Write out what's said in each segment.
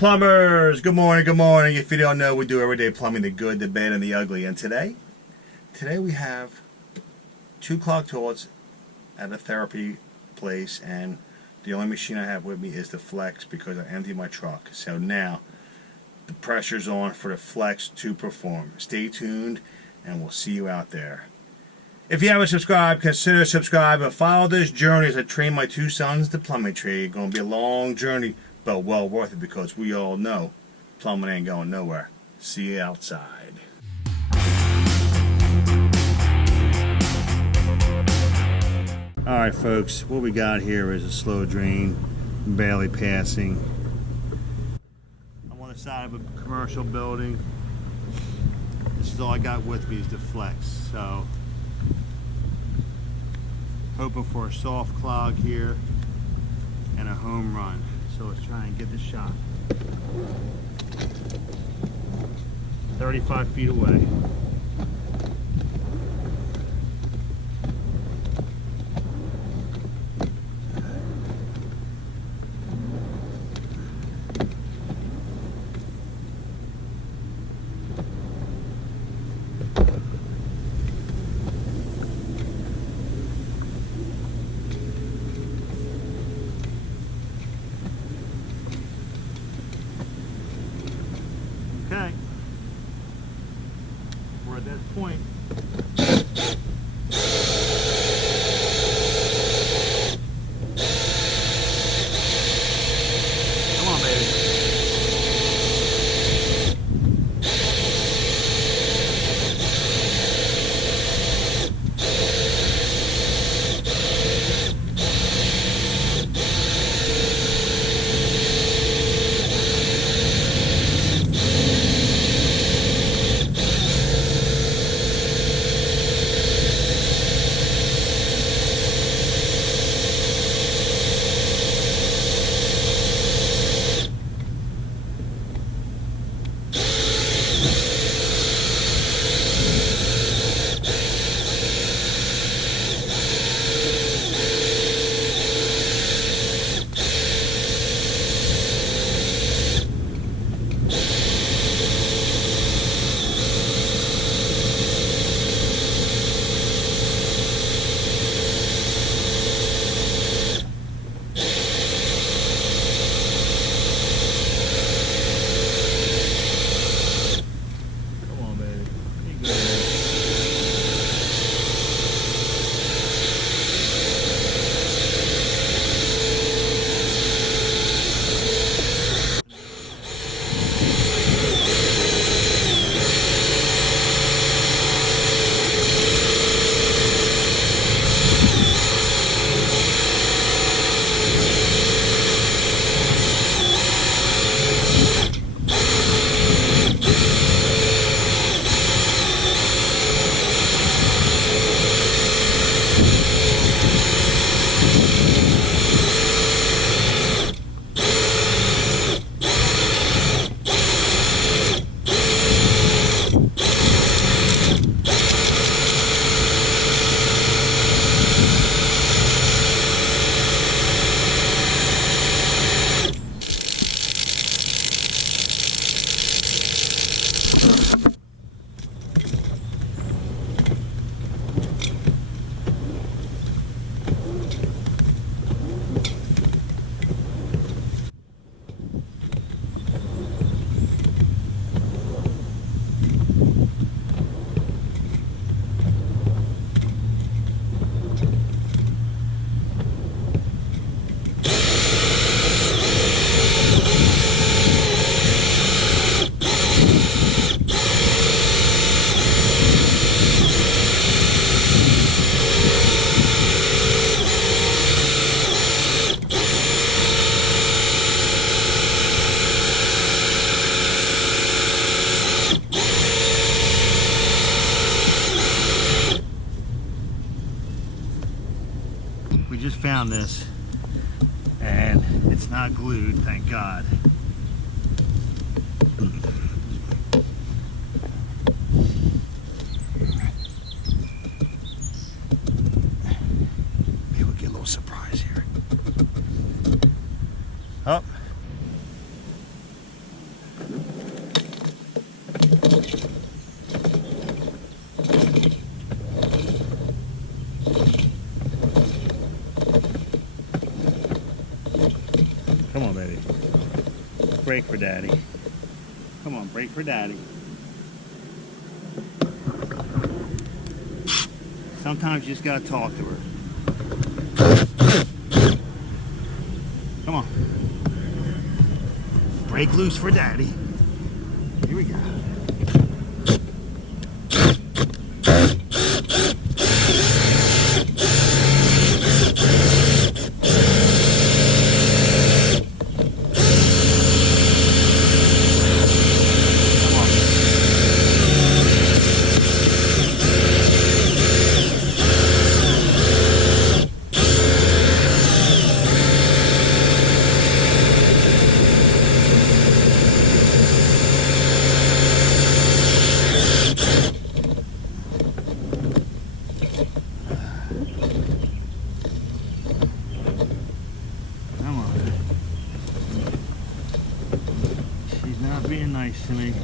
plumbers, good morning, good morning. If you don't know, we do everyday plumbing, the good, the bad, and the ugly. And today we have 2 clogged toilets at a therapy place, and the only machine I have with me is the Flex because I emptied my truck. So now the pressure's on for the Flex to perform. Stay tuned, and we'll see you out there. If you haven't subscribed, consider subscribing and follow this journey as I train my 2 sons the plumbing trade. It's going to be a long journey, but well worth it because we all know plumbing ain't going nowhere. See you outside. Alright folks, what we got here is a slow drain, barely passing. I'm on the side of a commercial building. This is all I got with me is the Flex. So, hoping for a soft clog here and a home run. So let's try and get the shot. 35 feet away. Okay, we're at that point. Come on, baby. We just found this and it's not glued, thank God. Maybe we'll get a little surprise here. Oh, brake for daddy. Come on, brake for daddy. Sometimes you just gotta talk to her. Come on. Break loose for daddy. Here we go. Being nice to me.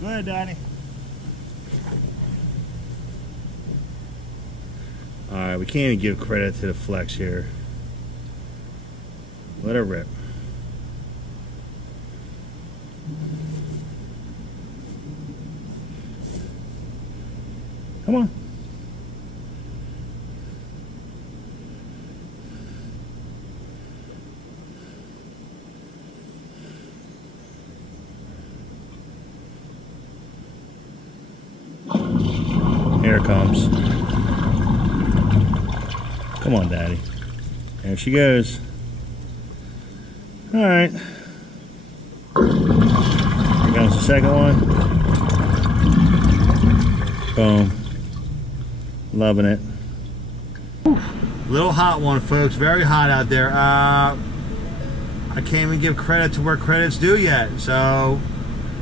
Go ahead, Daddy. Alright, we can't even give credit to the flex here. Let her rip. Come on. Here it comes. Come on, Daddy. There she goes. Alright. Here comes the second one. Boom. Loving it. Little hot one, folks. Very hot out there. I can't even give credit to where credit's due yet. So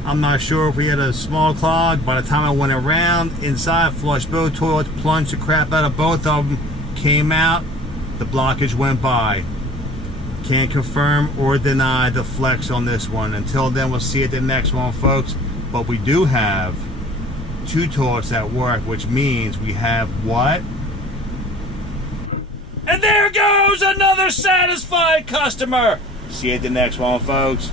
I'm not sure if we had a small clog. By the time I went around, inside, flushed both toilets, plunged the crap out of both of them, came out, the blockage went by. Can't confirm or deny the flex on this one. Until then, we'll see at the next one, folks. But we do have 2 toilets at work, which means we have what? And there goes another satisfied customer. See you at the next one, folks.